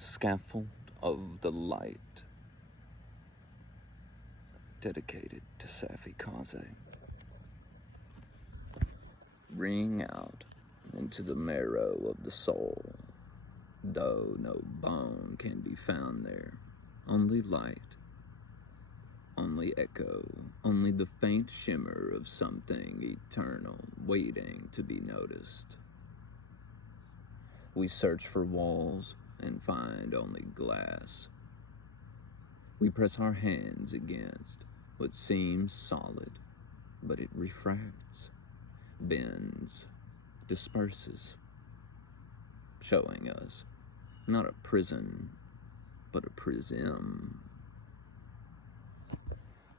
Scaffold of the light, dedicated to Safi Kaze. Ring out into the marrow of the soul, though no bone can be found there, only light, only echo, only the faint shimmer of something eternal waiting to be noticed. We search for walls and find only glass. We press our hands against what seems solid, but it refracts, bends, disperses, showing us not a prison, but a prism.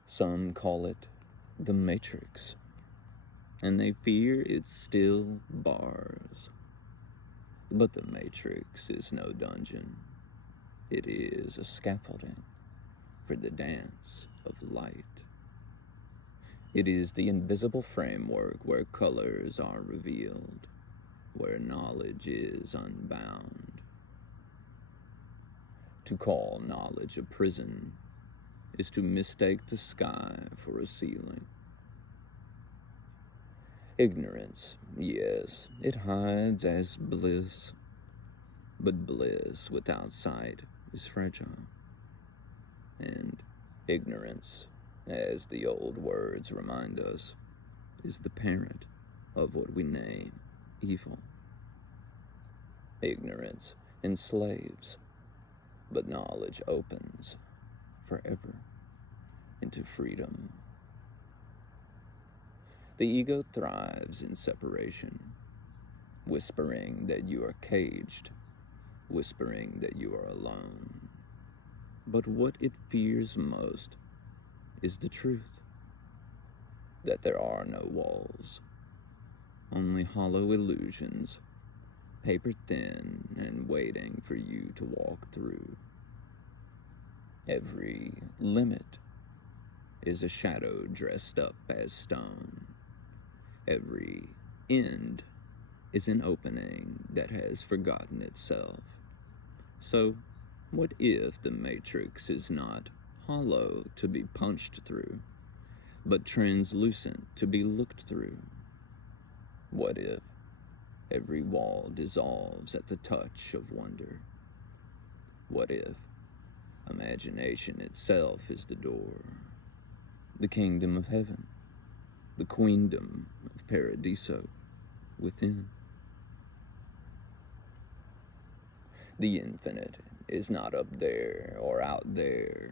Some call it the Matrix, and they fear its still bars. But the Matrix is no dungeon. It is a scaffolding for the dance of light. It is the invisible framework where colors are revealed, where knowledge is unbound. To call knowledge a prison is to mistake the sky for a ceiling. Ignorance, yes, it hides as bliss, but bliss without sight is fragile. And ignorance, as the old words remind us, is the parent of what we name evil. Ignorance enslaves, but knowledge opens forever into freedom. The ego thrives in separation, whispering that you are caged, whispering that you are alone. But what it fears most is the truth, that there are no walls, only hollow illusions, paper thin and waiting for you to walk through. Every limit is a shadow dressed up as stone. Every end is an opening that has forgotten itself. So, what if the Matrix is not hollow to be punched through, but translucent to be looked through? What if every wall dissolves at the touch of wonder? What if imagination itself is the door, the kingdom of heaven, the queendom of Paradiso within? The infinite is not up there or out there.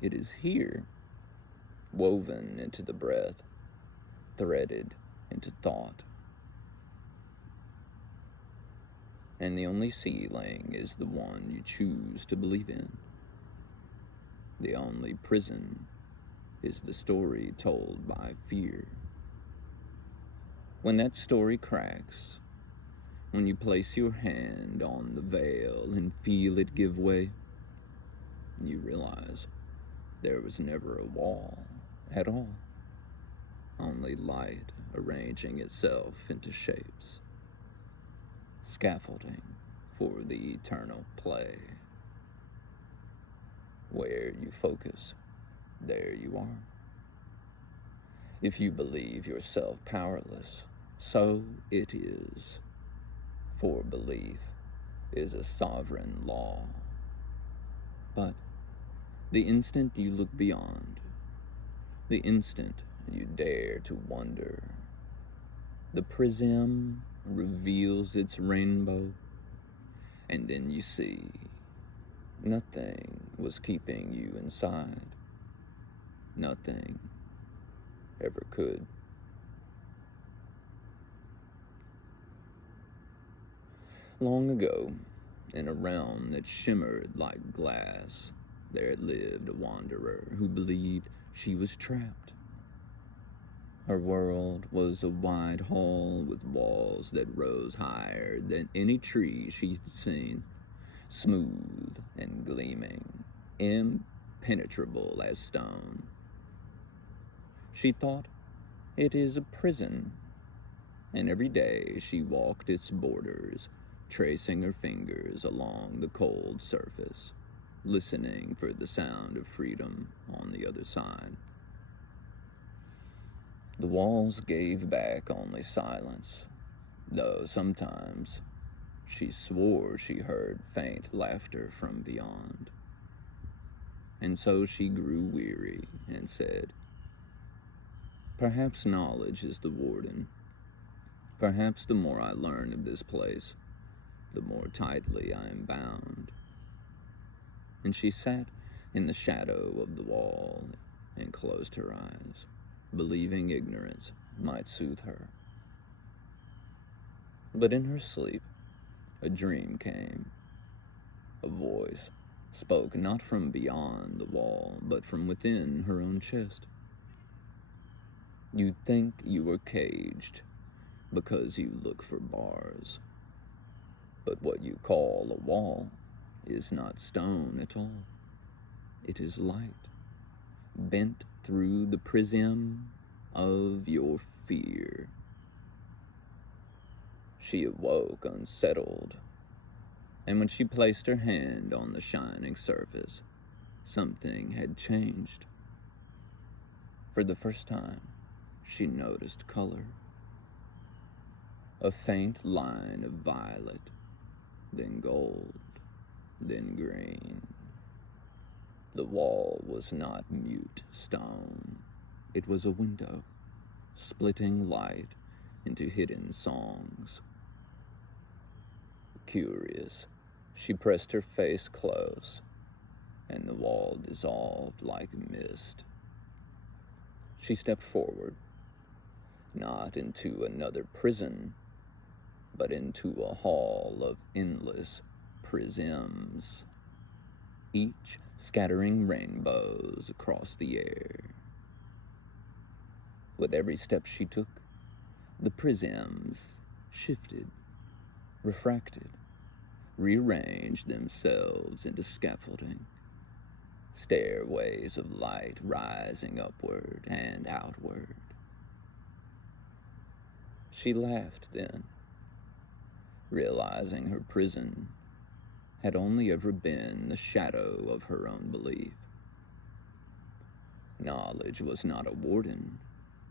It is here, woven into the breath, threaded into thought. And the only ceiling is the one you choose to believe in. The only prison is the story told by fear. When that story cracks, when you place your hand on the veil and feel it give way, you realize there was never a wall at all, only light arranging itself into shapes, scaffolding for the eternal play. Where you focus, there you are. If you believe yourself powerless, so it is. For belief is a sovereign law. But the instant you look beyond, the instant you dare to wonder, the prism reveals its rainbow, and then you see nothing was keeping you inside. Nothing ever could. Long ago, in a realm that shimmered like glass, there lived a wanderer who believed she was trapped. Her world was a wide hall with walls that rose higher than any tree she'd seen, smooth and gleaming, impenetrable as stone. She thought, it is a prison, and every day she walked its borders, tracing her fingers along the cold surface, listening for the sound of freedom on the other side. The walls gave back only silence, though sometimes she swore she heard faint laughter from beyond. And so she grew weary and said, "Perhaps knowledge is the warden. Perhaps the more I learn of this place, the more tightly I am bound." And she sat in the shadow of the wall and closed her eyes, believing ignorance might soothe her. But in her sleep, a dream came. A voice spoke not from beyond the wall, but from within her own chest. "You think you are caged because you look for bars. But what you call a wall is not stone at all. It is light, bent through the prism of your fear." She awoke unsettled, and when she placed her hand on the shining surface, something had changed. For the first time, she noticed color. A faint line of violet, then gold, then green. The wall was not mute stone. It was a window, splitting light into hidden songs. Curious, she pressed her face close, and the wall dissolved like mist. She stepped forward, not into another prison, but into a hall of endless prisms, each scattering rainbows across the air. With every step she took, the prisms shifted, refracted, rearranged themselves into scaffolding, stairways of light rising upward and outward. She laughed then, realizing her prison had only ever been the shadow of her own belief. Knowledge was not a warden,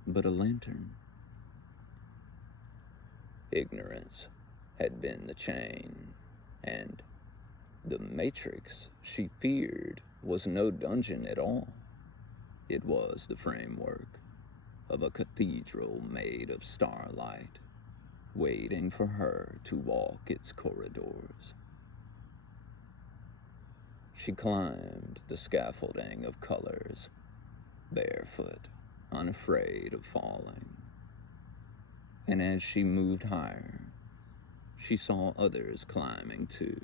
but a lantern. Ignorance had been the chain, and the matrix she feared was no dungeon at all. It was the framework of a cathedral made of starlight, waiting for her to walk its corridors. She climbed the scaffolding of colors, barefoot, unafraid of falling. And as she moved higher, she saw others climbing too,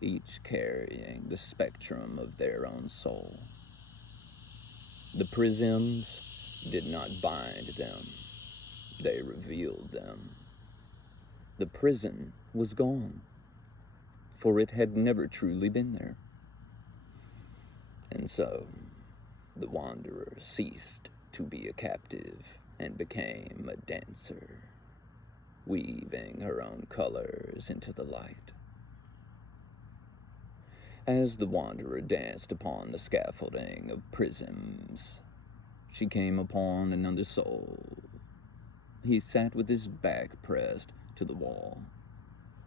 each carrying the spectrum of their own soul. The prisms did not bind them, they revealed them. The prison was gone, for it had never truly been there. And so, the wanderer ceased to be a captive and became a dancer, weaving her own colors into the light. As the wanderer danced upon the scaffolding of prisms, she came upon another soul. He sat with his back pressed to the wall,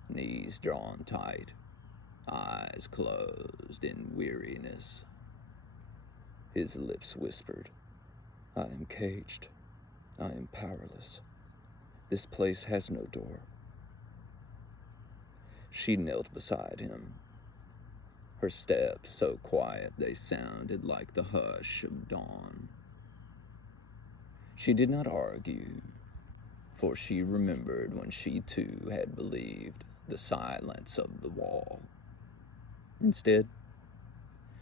knees drawn tight, eyes closed in weariness. His lips whispered, "I am caged. I am powerless. This place has no door." She knelt beside him, her steps so quiet they sounded like the hush of dawn. She did not argue, for she remembered when she too had believed the silence of the wall. Instead,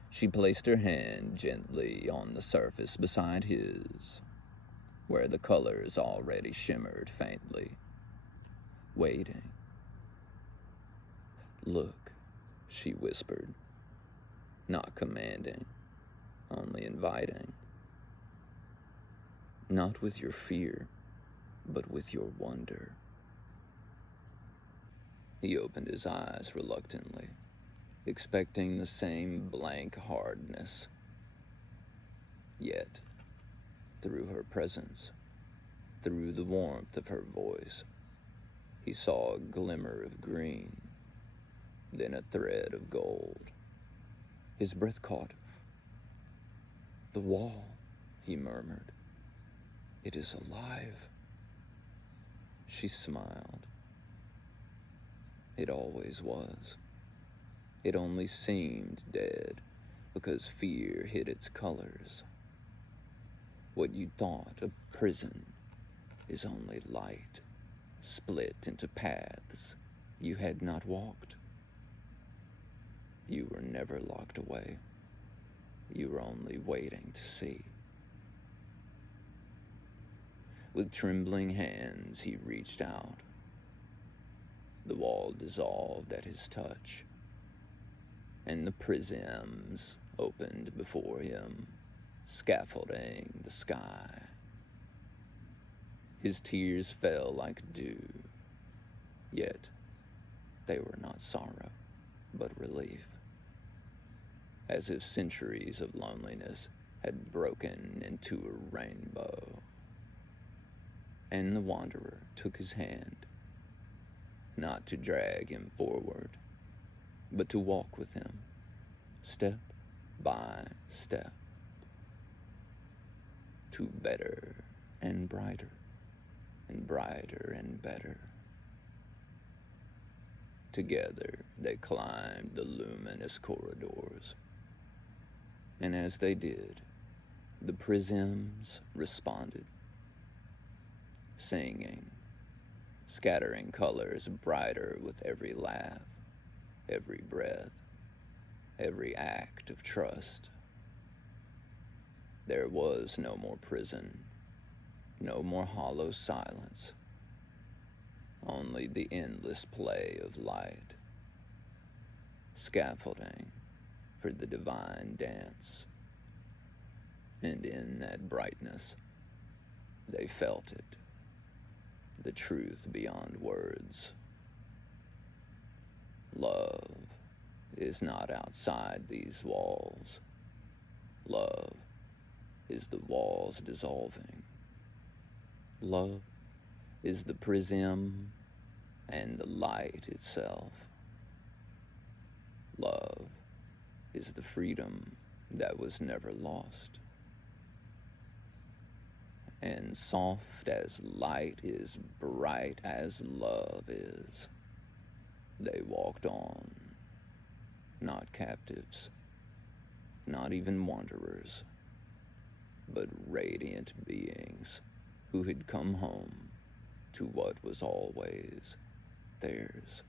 she placed her hand gently on the surface beside his, where the colors already shimmered faintly, waiting. "Look," she whispered, not commanding, only inviting. "Not with your fear, but with your wonder." He opened his eyes reluctantly, expecting the same blank hardness. Yet, through her presence, through the warmth of her voice, he saw a glimmer of green, then a thread of gold. His breath caught. "The wall," he murmured. "It is alive." She smiled. It always was. It only seemed dead because fear hid its colors. What you thought a prison is only light, split into paths you had not walked. You were never locked away. You were only waiting to see. With trembling hands, he reached out. The wall dissolved at his touch, and the prisms opened before him, scaffolding the sky. His tears fell like dew, yet they were not sorrow, but relief, as if centuries of loneliness had broken into a rainbow. And the wanderer took his hand, not to drag him forward, but to walk with him, step by step, to better and brighter and better. Together they climbed the luminous corridors, and as they did, the prisms responded, singing, scattering colors brighter with every laugh, every breath, every act of trust. There was no more prison, no more hollow silence, only the endless play of light, scaffolding for the divine dance. And in that brightness, they felt it, the truth beyond words. Love is not outside these walls. Love is the walls dissolving. Love is the prism and the light itself. Love is the freedom that was never lost. And soft as light is bright as love is, they walked on, not captives, not even wanderers, but radiant beings who had come home to what was always theirs.